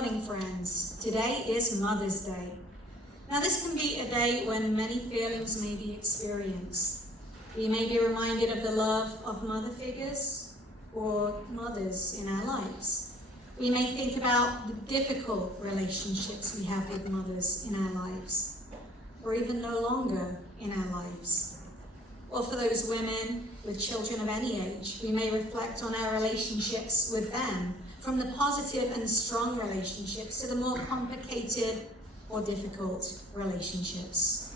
morning, friends. Today is Mother's Day. Now, this can be a day when many feelings may be experienced. We may be reminded of the love of mother figures or mothers in our lives. We may think about the difficult relationships we have with mothers in our lives, or even no longer in our lives. Or for those women with children of any age, we may reflect on our relationships with them, from the positive and strong relationships to the more complicated or difficult relationships.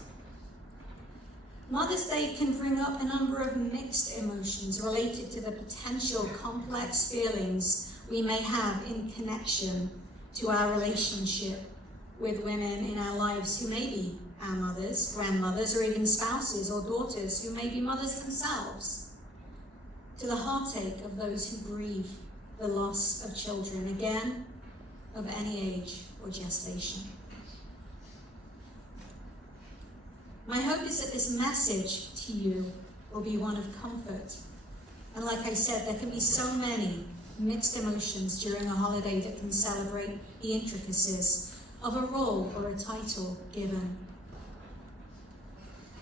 Mother's Day can bring up a number of mixed emotions related to the potential complex feelings we may have in connection to our relationship with women in our lives who may be our mothers, grandmothers, or even spouses or daughters who may be mothers themselves, to the heartache of those who grieve the loss of children, again, of any age or gestation. My hope is that this message to you will be one of comfort. And like I said, there can be so many mixed emotions during a holiday that can celebrate the intricacies of a role or a title given.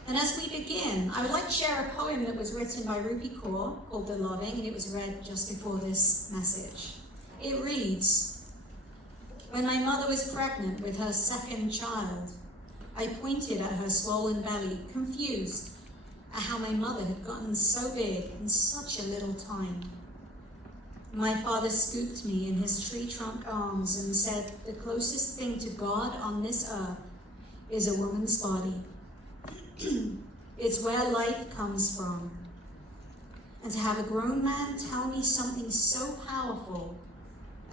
And as we begin, I would like to share a poem that was written by Rupi Kaur called The Loving, and it was read just before this message. It reads, "When my mother was pregnant with her second child, I pointed at her swollen belly, confused at how my mother had gotten so big in such a little time. My father scooped me in his tree trunk arms and said, the closest thing to God on this earth is a woman's body. It's where life comes from. And to have a grown man tell me something so powerful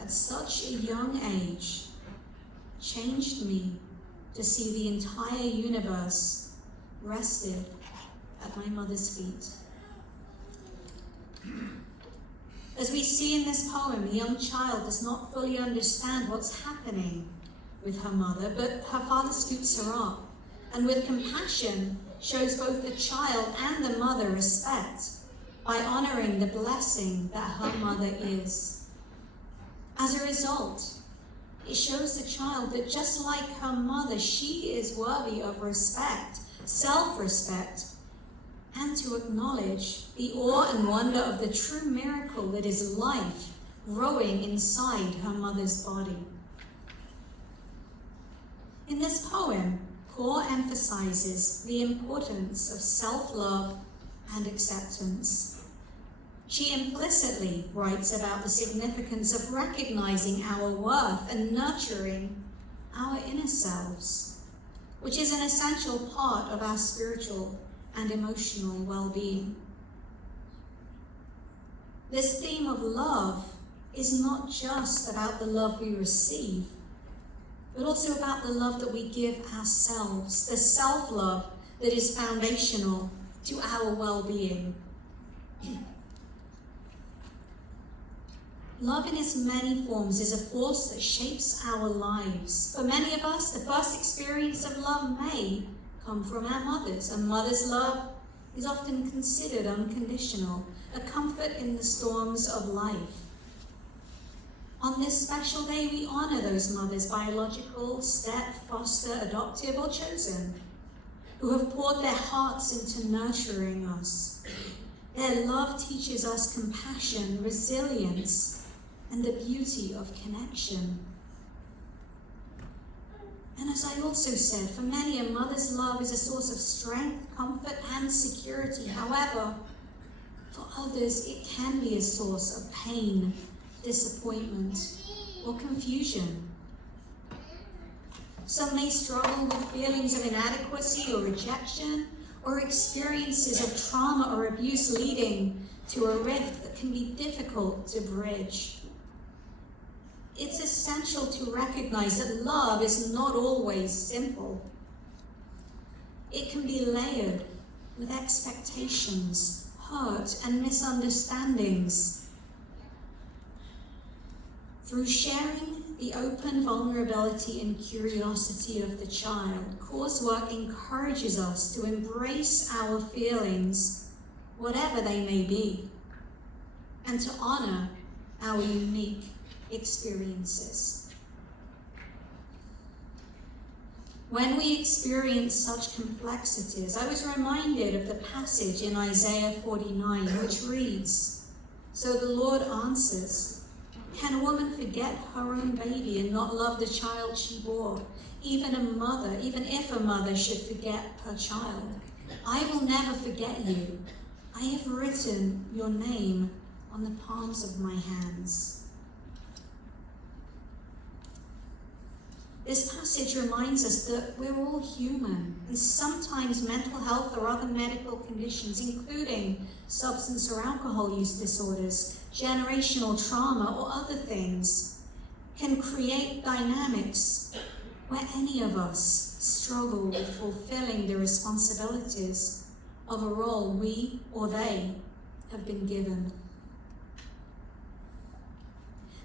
at such a young age changed me to see the entire universe rested at my mother's feet." As we see in this poem, the young child does not fully understand what's happening with her mother, but her father scoops her up, and with compassion shows both the child and the mother respect by honoring the blessing that her mother is. As a result, it shows the child that just like her mother, she is worthy of respect, self-respect, and to acknowledge the awe and wonder of the true miracle that is life growing inside her mother's body. In this poem, Kaur emphasizes the importance of self-love and acceptance. She implicitly writes about the significance of recognizing our worth and nurturing our inner selves, which is an essential part of our spiritual and emotional well-being. This theme of love is not just about the love we receive, but also about the love that we give ourselves, the self-love that is foundational to our well-being. Love in its many forms is a force that shapes our lives. For many of us, the first experience of love may come from our mothers. A mother's love is often considered unconditional, a comfort in the storms of life. On this special day, we honor those mothers, biological, step, foster, adoptive, or chosen, who have poured their hearts into nurturing us. Their love teaches us compassion, resilience, and the beauty of connection. And as I also said, for many, a mother's love is a source of strength, comfort, and security. However, for others, it can be a source of pain, disappointment, or confusion. Some may struggle with feelings of inadequacy or rejection, or experiences of trauma or abuse leading to a rift that can be difficult to bridge. It's essential to recognize that love is not always simple. It can be layered with expectations, hurt, and misunderstandings. Through sharing the open vulnerability and curiosity of the child, Kaur's work encourages us to embrace our feelings, whatever they may be, and to honor our unique experiences. When we experience such complexities, I was reminded of the passage in Isaiah 49, which reads, "So the Lord answers, can a woman forget her own baby and not love the child she bore? Even if a mother should forget her child, I will never forget you. I have written your name on the palms of my hands." This passage reminds us that we're all human, and sometimes mental health or other medical conditions, including substance or alcohol use disorders, generational trauma, or other things, can create dynamics where any of us struggle with fulfilling the responsibilities of a role we or they have been given.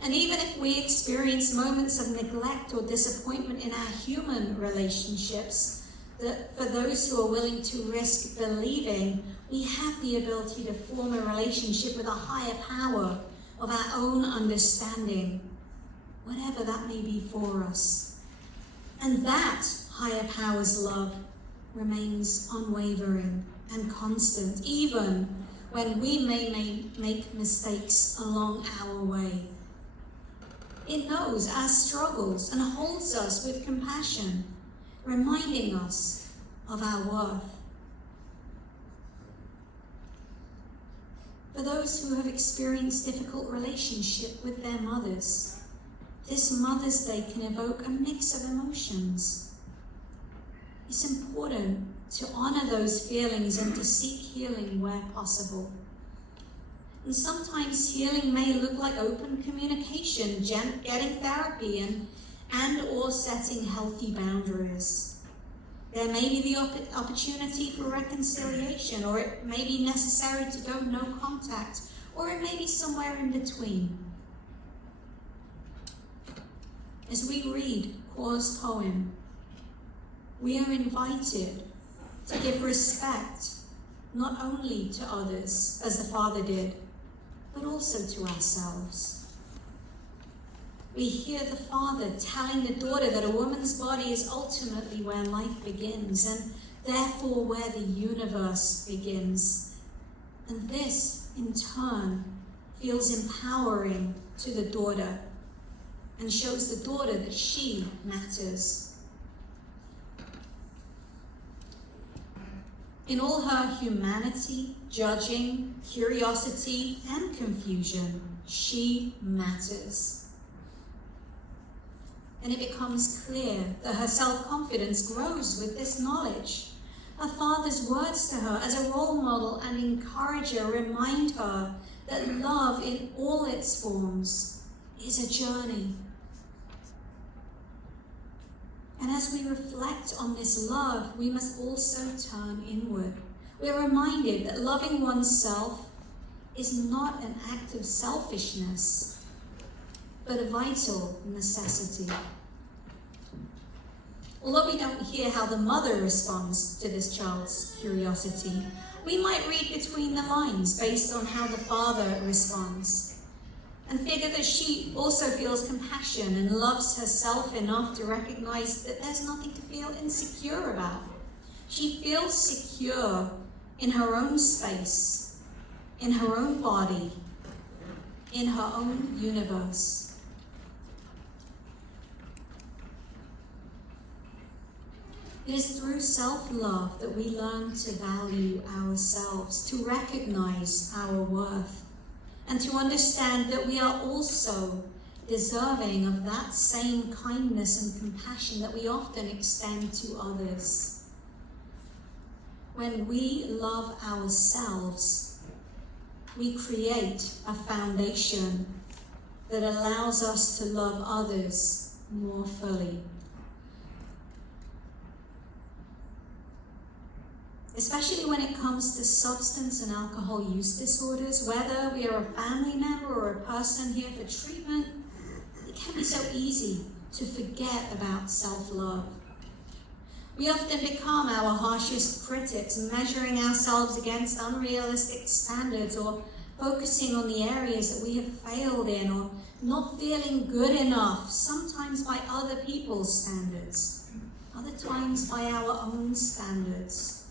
And even if we experience moments of neglect or disappointment in our human relationships, that for those who are willing to risk believing, we have the ability to form a relationship with a higher power of our own understanding, whatever that may be for us. And that higher power's love remains unwavering and constant, even when we may make mistakes along our way. It knows our struggles and holds us with compassion, reminding us of our worth. For those who have experienced difficult relationship with their mothers, this Mother's Day can evoke a mix of emotions. It's important to honor those feelings and to seek healing where possible. And sometimes healing may look like open communication, getting therapy, and or setting healthy boundaries. There may be the opportunity for reconciliation, or it may be necessary to go no contact, or it may be somewhere in between. As we read Caron's poem, we are invited to give respect not only to others, as the father did, but also to ourselves. We hear the father telling the daughter that a woman's body is ultimately where life begins, and therefore where the universe begins. And this, in turn, feels empowering to the daughter and shows the daughter that she matters. In all her humanity, judging, curiosity, and confusion, she matters. And it becomes clear that her self-confidence grows with this knowledge. Her father's words to her as a role model and encourager remind her that love in all its forms is a journey. And as we reflect on this love, we must also turn inward. We're reminded that loving oneself is not an act of selfishness, but a vital necessity. Although we don't hear how the mother responds to this child's curiosity, we might read between the lines based on how the father responds, and figure that she also feels compassion and loves herself enough to recognize that there's nothing to feel insecure about. She feels secure in her own space, in her own body, in her own universe. It is through self-love that we learn to value ourselves, to recognize our worth, and to understand that we are also deserving of that same kindness and compassion that we often extend to others. When we love ourselves, we create a foundation that allows us to love others more fully. Especially when it comes to substance and alcohol use disorders, whether we are a family member or a person here for treatment, it can be so easy to forget about self-love. We often become our harshest critics, measuring ourselves against unrealistic standards, or focusing on the areas that we have failed in, or not feeling good enough, sometimes by other people's standards. other times by our own standards.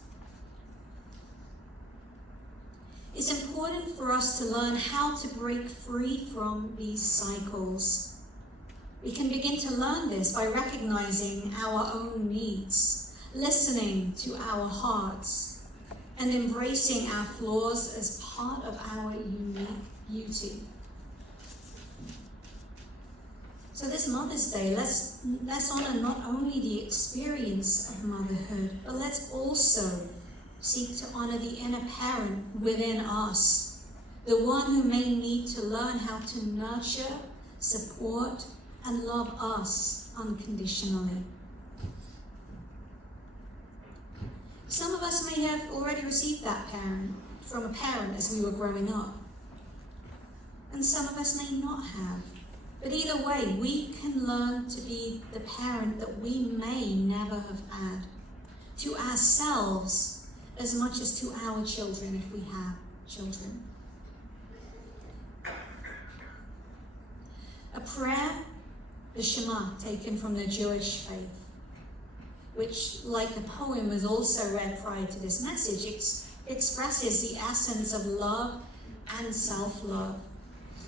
It's important for us to learn how to break free from these cycles. We can begin to learn this by recognizing our own needs, listening to our hearts, and embracing our flaws as part of our unique beauty. So this Mother's Day, let's honor not only the experience of motherhood, but let's also seek to honor the inner parent within us, the one who may need to learn how to nurture, support, and love us unconditionally. Some of us may have already received that from a parent as we were growing up, and some of us may not have. But either way, we can learn to be the parent that we may never have had, to ourselves as much as to our children if we have children. A prayer, the Shema, taken from the Jewish faith, which, like the poem was also read prior to this message, expresses the essence of love and self-love.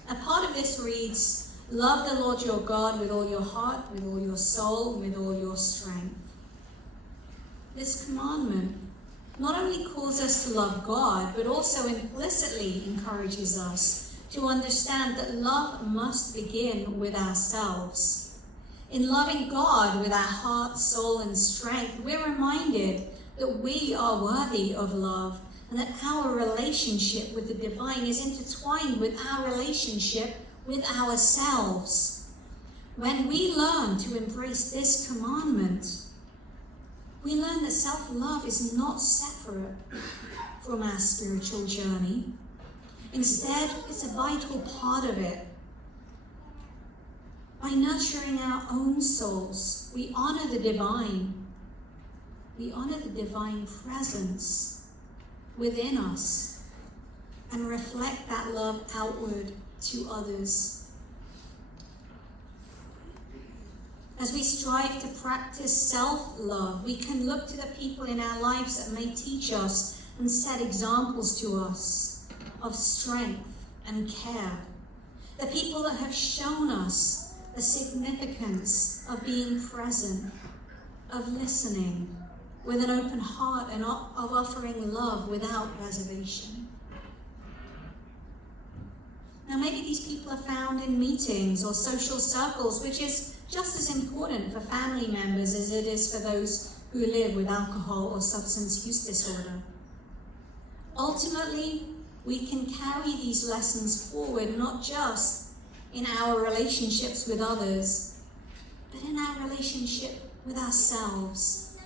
A part of this reads, "Love the Lord your God with all your heart, with all your soul, with all your strength." This commandment not only calls us to love God, but also implicitly encourages us to understand that love must begin with ourselves. In loving God with our heart, soul, and strength, we're reminded that we are worthy of love and that our relationship with the divine is intertwined with our relationship with ourselves. When we learn to embrace this commandment, we learn that self-love is not separate from our spiritual journey. Instead, it's a vital part of it. By nurturing our own souls, we honor the divine. We honor the divine presence within us and reflect that love outward to others. As we strive to practice self-love, we can look to the people in our lives that may teach us and set examples to us of strength and care. The people that have shown us the significance of being present, of listening with an open heart, and of offering love without reservation. Now, maybe these people are found in meetings or social circles, which is just as important for family members as it is for those who live with alcohol or substance use disorder. Ultimately, we can carry these lessons forward not just in our relationships with others, but in our relationship with ourselves.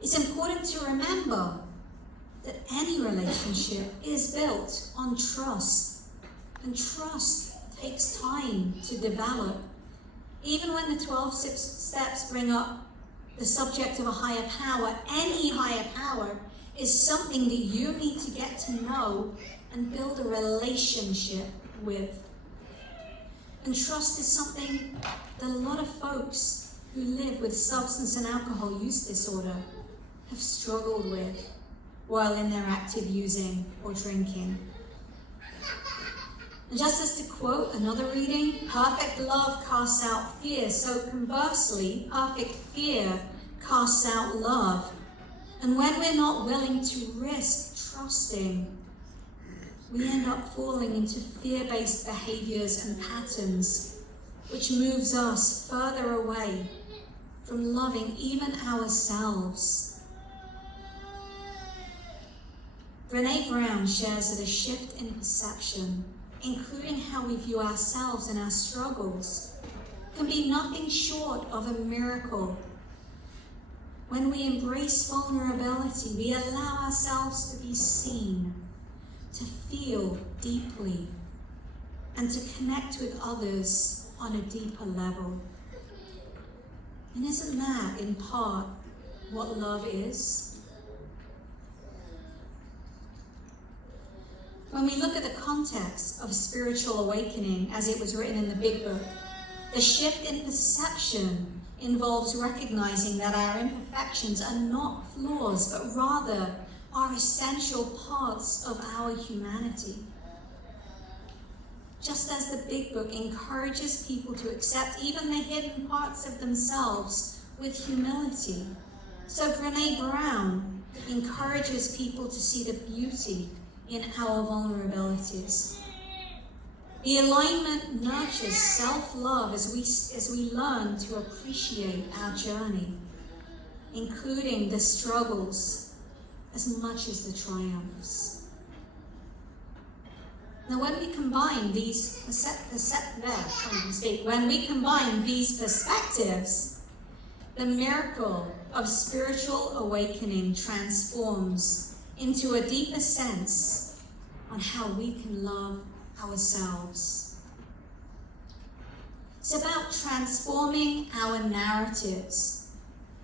It's important to remember that any relationship is built on trust, and trust takes time to develop. Even when the 12 steps bring up the subject of a higher power, any higher power is something that you need to get to know and build a relationship with. And trust is something that a lot of folks who live with substance and alcohol use disorder have struggled with while in their active using or drinking. And just as to quote another reading, perfect love casts out fear. So conversely, perfect fear casts out love. And when we're not willing to risk trusting, we end up falling into fear-based behaviors and patterns, which moves us further away from loving even ourselves. Brené Brown shares that a shift in perception, including how we view ourselves and our struggles, can be nothing short of a miracle. When we embrace vulnerability, we allow ourselves to be seen, to feel deeply, and to connect with others on a deeper level. And isn't that, in part, what love is? When we look at the context of spiritual awakening as it was written in the Big Book, the shift in perception involves recognizing that our imperfections are not flaws, but rather are essential parts of our humanity. Just as the Big Book encourages people to accept even the hidden parts of themselves with humility, so Brené Brown encourages people to see the beauty in our vulnerabilities. The alignment nurtures self-love as we learn to appreciate our journey, including the struggles as much as the triumphs. Now, when we combine these perspectives, the miracle of spiritual awakening transforms into a deeper sense on how we can love ourselves. It's about transforming our narratives.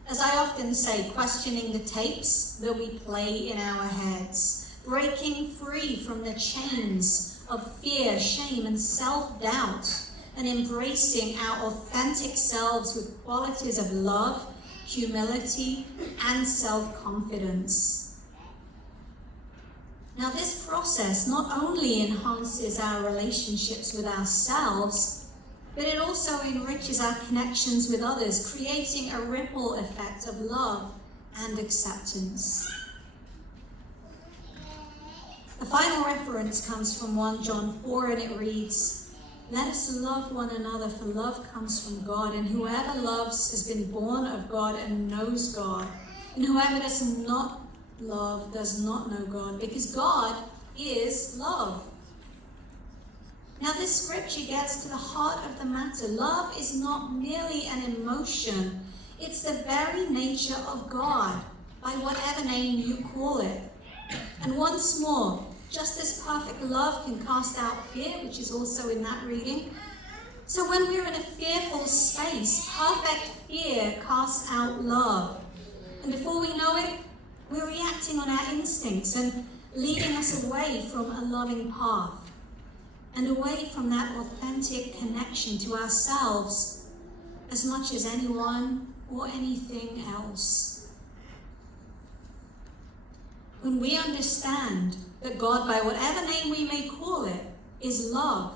As I often say, questioning the tapes that we play in our heads, breaking free from the chains of fear, shame, and self-doubt, and embracing our authentic selves with qualities of love, humility, and self-confidence. Now, this process not only enhances our relationships with ourselves, but it also enriches our connections with others, creating a ripple effect of love and acceptance. The final reference comes from 1 John 4, and it reads, "Let us love one another, for love comes from God, and whoever loves has been born of God and knows God. And whoever does not love does not know God, because God is love." Now, this scripture gets to the heart of the matter. Love is not merely an emotion, it's the very nature of God, by whatever name you call it. And once more, just as perfect love can cast out fear, which is also in that reading, so when we're in a fearful space, perfect fear casts out love. And before we know it, we're reacting on our instincts and leading us away from a loving path and away from that authentic connection to ourselves as much as anyone or anything else. When we understand that God, by whatever name we may call it, is love,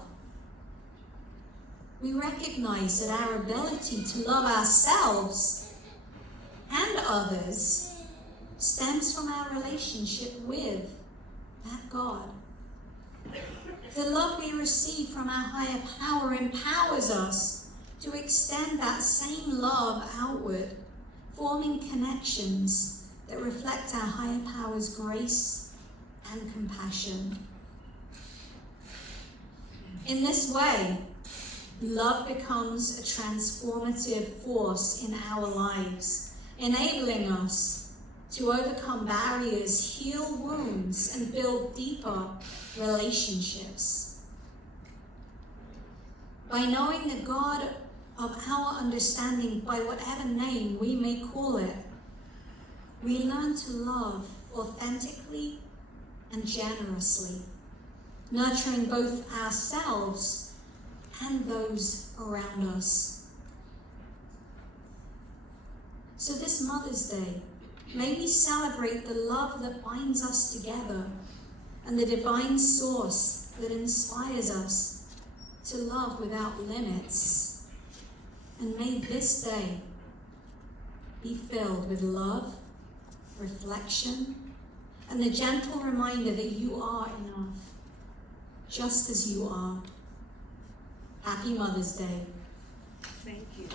we recognize that our ability to love ourselves and others stems from our relationship with that God. The love we receive from our higher power empowers us to extend that same love outward, forming connections that reflect our higher power's grace and compassion. In this way, love becomes a transformative force in our lives, enabling us to overcome barriers, heal wounds, and build deeper relationships. By knowing the God of our understanding, by whatever name we may call it, we learn to love authentically and generously, nurturing both ourselves and those around us. So this Mother's Day, may we celebrate the love that binds us together and the divine source that inspires us to love without limits. And may this day be filled with love, reflection, and the gentle reminder that you are enough, just as you are. Happy Mother's Day. Thank you.